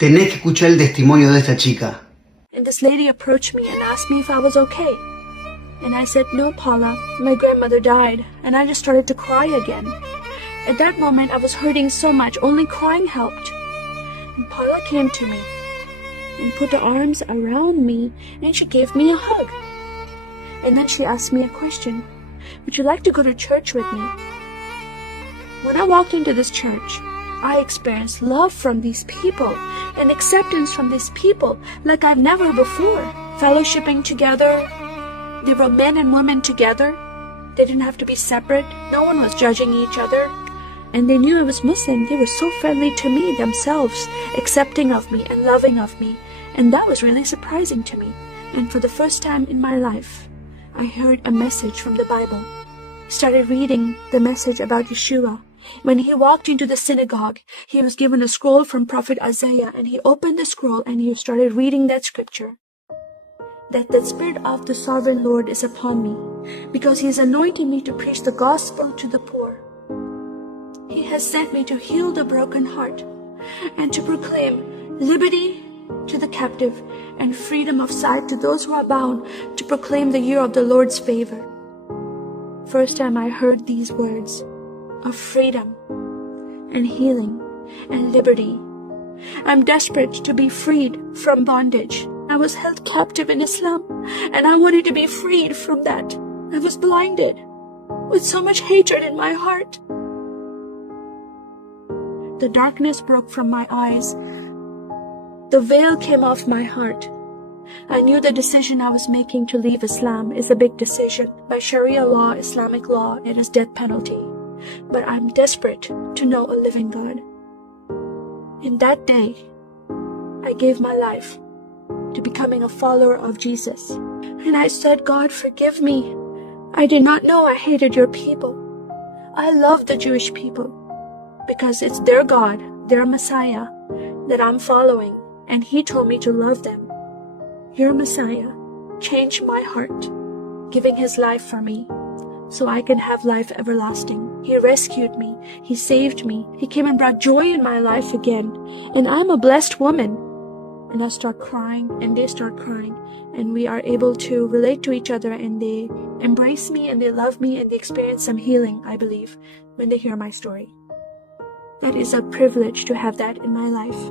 Tenés que escuchar el testimonio de esta chica. And this lady approached me and asked me if I was okay. And I said, "No, Paula, my grandmother died." And I just started to cry again. At that moment, I was hurting so much, only crying helped. And Paula came to me and put her arms around me and she gave me a hug. And then she asked me a question. "Would you like to go to church with me?" When I walked into this church, I experienced love from these people and acceptance from these people like I've never before. Fellowshipping together. They were men and women together. They didn't have to be separate. No one was judging each other. And they knew I was Muslim. They were so friendly to me themselves, accepting of me and loving of me. And that was really surprising to me. And for the first time in my life, I heard a message from the Bible. Started reading the message about Yeshua. When he walked into the synagogue, he was given a scroll from Prophet Isaiah, and he opened the scroll and he started reading that scripture. That the Spirit of the Sovereign Lord is upon me, because he is anointing me to preach the gospel to the poor. He has sent me to heal the broken heart and to proclaim liberty to the captive and freedom of sight to those who are bound, to proclaim the year of the Lord's favor. First time I heard these words of freedom and healing and liberty. I'm desperate to be freed from bondage. I was held captive in Islam and I wanted to be freed from that. I was blinded with so much hatred in my heart. The darkness broke from my eyes. The veil came off my heart. I knew the decision I was making to leave Islam is a big decision. By Sharia law, Islamic law, it is death penalty. But I'm desperate to know a living God. In that day, I gave my life to becoming a follower of Jesus. And I said, "God, forgive me. I did not know I hated your people. I love the Jewish people because it's their God, their Messiah that I'm following. And he told me to love them. Your Messiah changed my heart, giving his life for me so I can have life everlasting. He rescued me. He saved me. He came and brought joy in my life again. And I'm a blessed woman." And I start crying and they start crying. And we are able to relate to each other and they embrace me and they love me and they experience some healing, I believe, when they hear my story. That is a privilege to have that in my life.